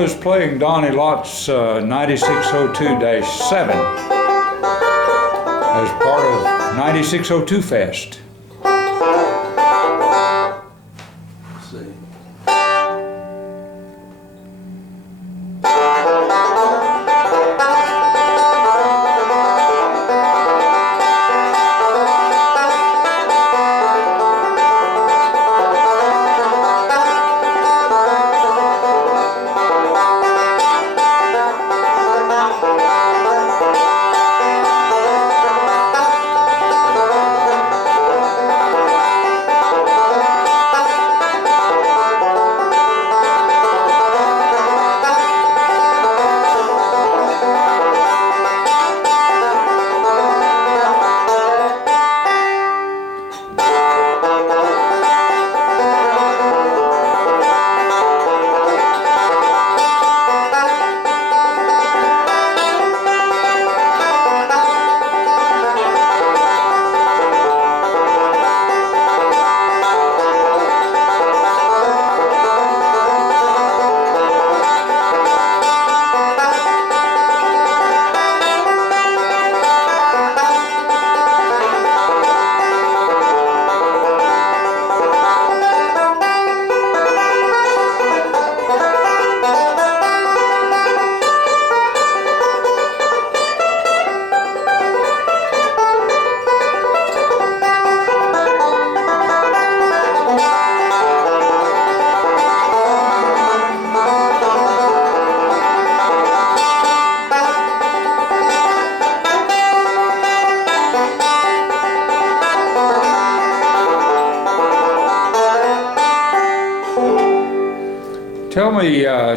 Aderhold is playing Donnie Lott's 9602-7 as part of 9602 Fest. Let's see.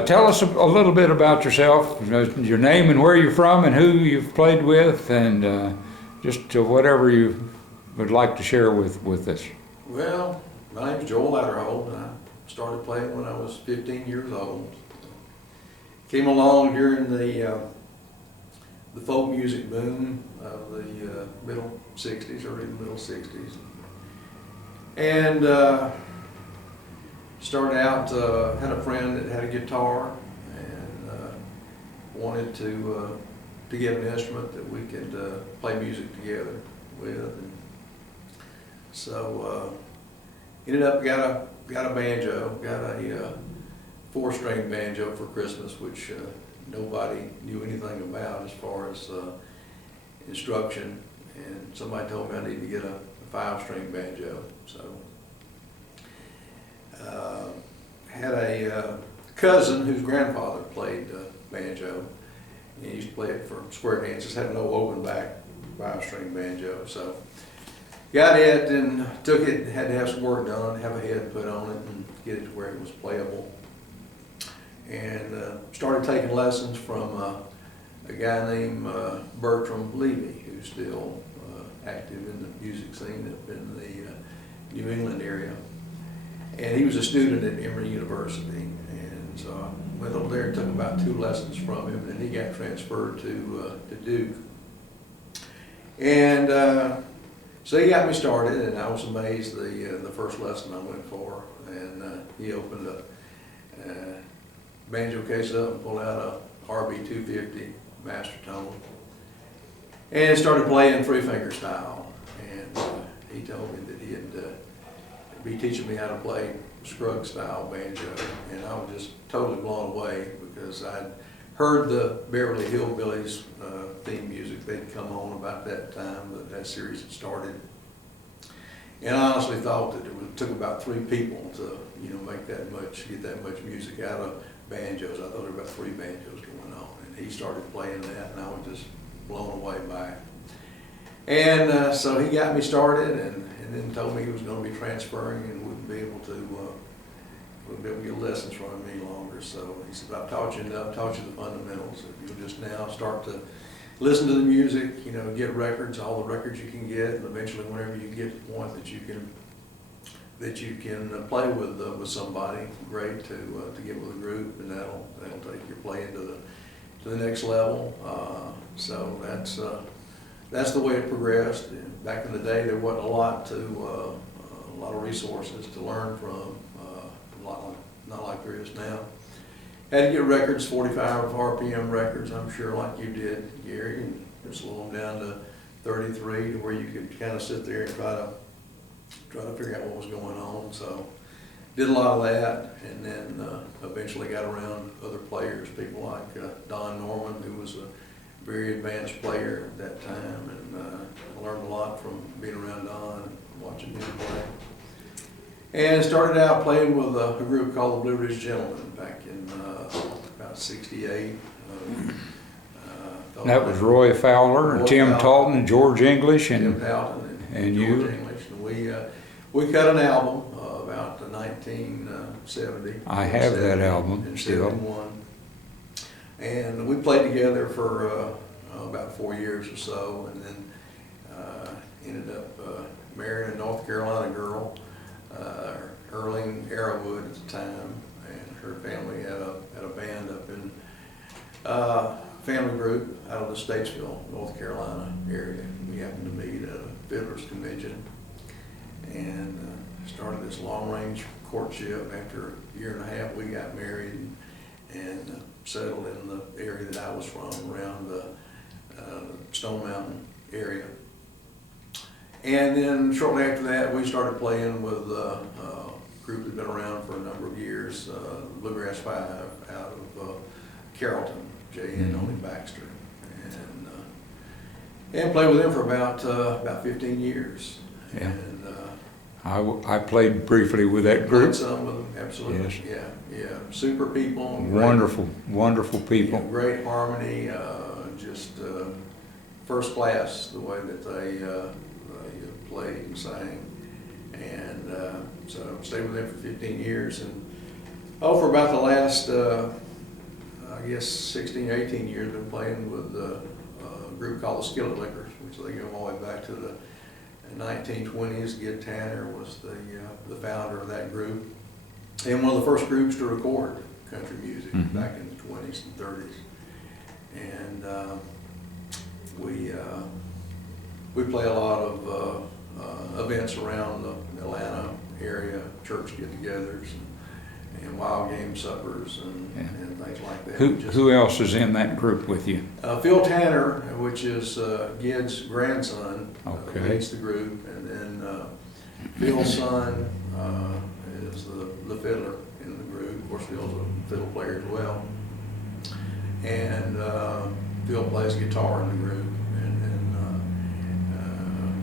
Tell us a little bit about yourself, your name and where you're from and who you've played with, and just whatever you would like to share with us. Well, my name's Joel Aderhold. I started playing when I was 15 years old. Came along during the folk music boom of the middle 60s, early middle 60s. And started out, had a friend that had a guitar and wanted to get an instrument that we could play music together with. And so ended up got a banjo, got a 4-string banjo for Christmas, which nobody knew anything about as far as instruction. And somebody told me I need to get a 5-string banjo. So had a cousin whose grandfather played banjo. He used to play it for square dances, had no open back 5-string banjo. So got it and took it, had to have some work done, have a head put on it and get it to where it was playable. And started taking lessons from a guy named Bertram Levy, who's still active in the music scene up in the New England area. And he was a student at Emory University, and so I went over there and took about 2 lessons from him, and he got transferred to Duke. And so he got me started, and I was amazed the first lesson I went for, and he opened a banjo case up and pulled out a RB 250 master tone, and started playing 3-finger style. And he told me that he'd be teaching me how to play Scruggs style banjo, and I was just totally blown away because I'd heard the Beverly Hillbillies theme music. They'd come on about that time that series had started, and I honestly thought that it took about 3 people to make that much, get that much music out of banjos. I thought there were about 3 banjos going on, and he started playing that, and I was just blown away by it. And so he got me started, and then told me he was going to be transferring and wouldn't be able to get lessons from him any longer. So he said, I've taught you enough, taught you the fundamentals. If you'll just now start to listen to the music, get records, all the records you can get, and eventually whenever you get to the point that you can play with somebody, great to get with a group, and that'll take your playing to the next level. So that's the way it progressed. Back in the day, there wasn't a lot of resources to learn from, not like there is now. had to get records, 45 RPM records, I'm sure, like you did, Gary, and just slow them down to 33 to where you could kind of sit there and try to figure out what was going on. So did a lot of that, and then eventually got around other players, people like Don Norman, who was a very advanced player at that time, and I learned a lot from being around Don and watching him play. And started out playing with a group called the Blue Ridge Gentlemen back in about 68. That was Roy Fowler, and Tim Talton, and George English, Tim and Talton and George you. English. And we cut an album about 1970. I have that album in still. 71. And we played together for about 4 years or so, and then ended up marrying a North Carolina girl, Erling Arrowwood at the time, and her family had a band up in family group out of the Statesville, North Carolina area. We happened to meet at a fiddler's convention and started this long-range courtship. After a year and a half, we got married and settled in the area that I was from, around the Stone Mountain area. And then shortly after that, we started playing with a group that's been around for a number of years, Bluegrass Five, out of Carrollton, J.N. Only Baxter, and played with them for about 15 years. Yeah. And I played briefly with that group. played some with them, absolutely. Yes. Yeah. Super people. Wonderful, wonderful people. Great harmony, just first class the way that they played and sang. And so I stayed with them for 15 years. And for about the last, I guess, 16, 18 years, been playing with a group called the Skillet Lickers, which they go all the way back to the 1920s. Gid Tanner was the founder of that group, and one of the first groups to record country music back in the 20s and 30s. And we play a lot of events around the Atlanta area, church get-togethers and wild game suppers and things like that. Who else is in that group with you? Phil Tanner, which is Gid's grandson, Okay. leads the group, and then Phil's son is the fiddler in the group. Of course, Phil's a fiddle player as well. And Phil plays guitar in the group, and then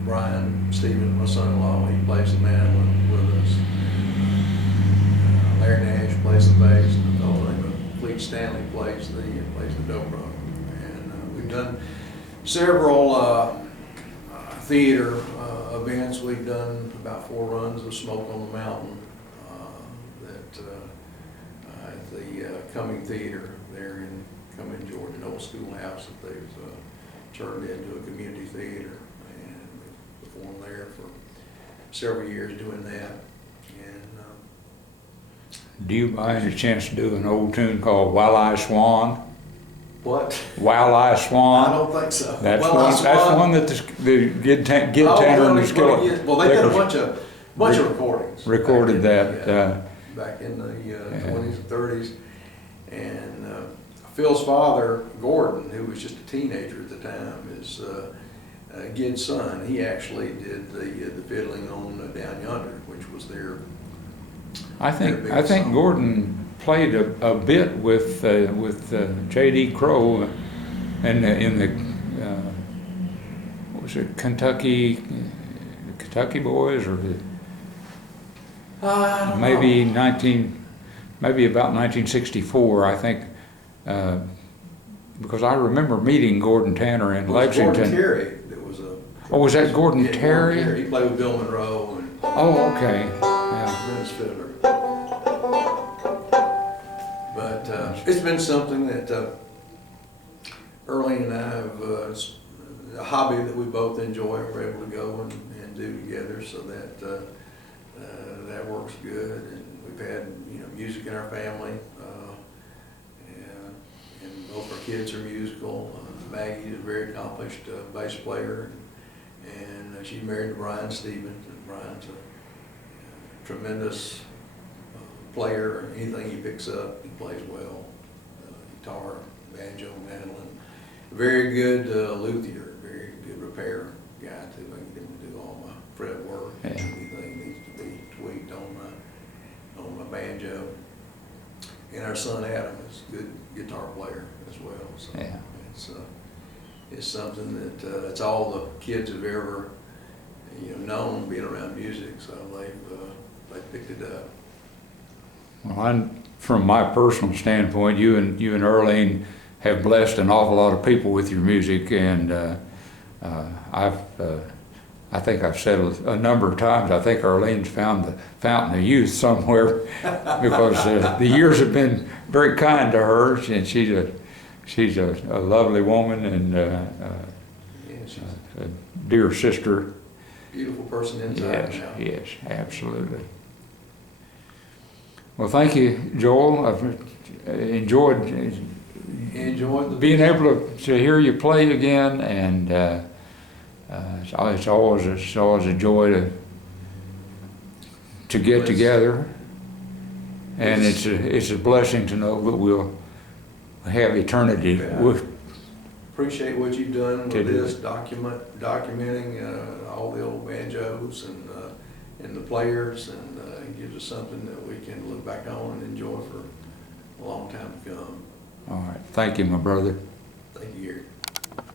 Brian Stevens, my son-in-law, he plays the mandolin with us. Larry Nash plays the bass, and the fellow named Fleet Stanley plays the dobro. And we've done several theater events. We've done about 4 runs of Smoke on the Mountain at the Cumming Theater there in Cumming, Georgia, an old schoolhouse that they've turned into a community theater, and we performed there for several years doing that. And Do you by any chance do an old tune called While I Swan? what? While I Swan? I don't think so. That's Well, one. I That's Swan- one that the Gid Tanner and the Skillet Well, they did a Lickers bunch of recordings. recorded that. Back in the 20s and 30s. And Phil's father, Gordon, who was just a teenager at the time, is Gid's son. He actually did the fiddling on Down Yonder, which was their I think song. Gordon played a bit with J.D. Crowe in the what was it, Kentucky Boys, or maybe about 1964, I think, because I remember meeting Gordon Tanner in Lexington. Gordon Terry, that was a. Oh, was that Gordon Yeah, Terry? Gordon Terry. He played with Bill Monroe and Oh, okay. Yeah. Dennis Fiddler. But it's been something that Early and I have, it's a hobby that we both enjoy and we're able to go and do together, so that that works good. And we've had, music in our family, and both our kids are musical. Maggie is a very accomplished bass player, and she's married to Brian Stevens, and Brian's a tremendous player. Anything he picks up, he plays well. guitar, banjo, mandolin. Very good luthier, very good repair guy too. I can get him to do all my fret work. Yeah. Anything needs to be tweaked on my banjo. And our son Adam is a good guitar player as well. So Yeah. it's something that it's all the kids have ever known being around music. So they picked it up. Well, from my personal standpoint, you and Earlene have blessed an awful lot of people with your music, and I think I've said a number of times, I think Earlene's found the fountain of youth somewhere because the years have been very kind to her, and she's a lovely woman and She's a dear sister. a beautiful person inside and out. Yes, absolutely. Well, thank you, Joel. I've enjoyed being able to hear you play again, and it's always a joy to get together, and it's a blessing to know that we'll have eternity. Yeah. Appreciate what you've done with this documenting all the old banjos and the players, and it gives us something that we can look back on and enjoy for a long time to come. All right, thank you, my brother. Thank you, Gary.